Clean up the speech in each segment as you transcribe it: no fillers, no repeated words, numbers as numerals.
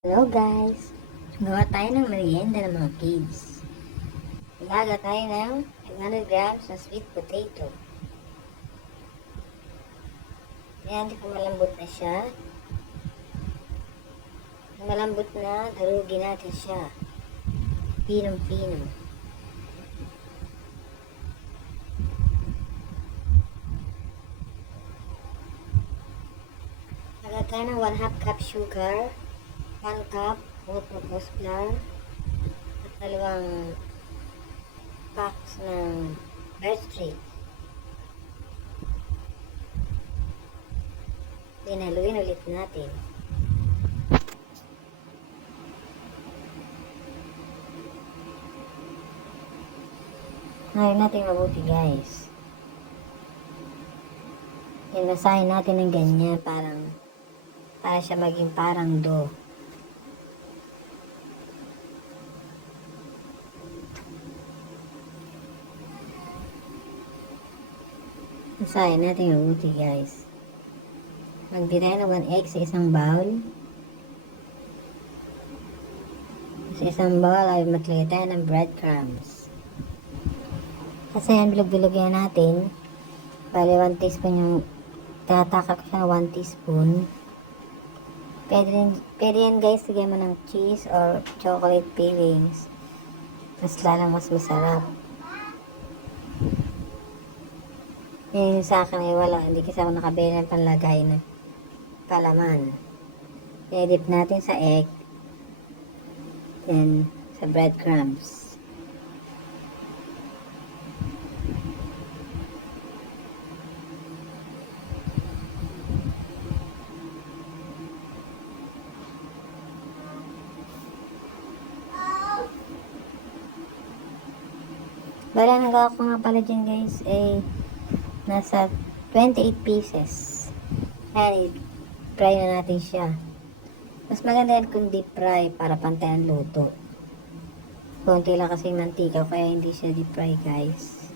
Hello guys! Gawa tayo ng merienda ng mga kids. Ilaga tayo ng 200 grams na sweet potato. Ayan, di ko malambot na siya. Malambot na, darugin natin siya. Pinong-pino. Ilaga tayo ng 1/2 cup sugar, 1 cup all-purpose flour, at 2 packs ng breadstick. Haluin ulit natin. Haluin natin mabuti guys. Inasahin natin ng ganyan para siya maging parang dough. Inasahin natin mabuti guys. Magbira ng 1 egg sa isang bowl. Sa isang bowl ay maglagay tayo ng breadcrumbs. Kasi yan, bilog-bilog yan natin. Bali 1 teaspoon yung tatakak siya ng 1 teaspoon. Pwede yan guys, lagyan mo ng cheese or chocolate fillings. Mas masarap. Yung sa akin ay wala, hindi kasi ako nakabili ng panlagay na palaman. I-dip natin sa egg, then sa breadcrumbs. Bali, ang nagawa ko nga pala dyan guys ay nasa 28 pieces. Ayan, i-fry na natin siya. Mas maganda yan kung deep fry para pantay ang luto. Konti lang kasi mantika kaya hindi siya deep fry guys.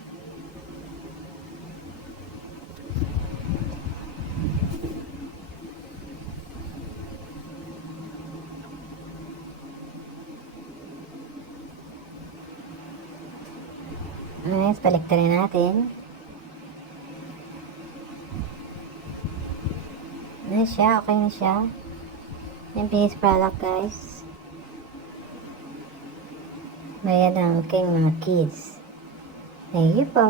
Ayan, baliktarin natin. Ayan siya, okay na siya. Yung finished product guys. Ayan ang aking mga kids. Thank you po.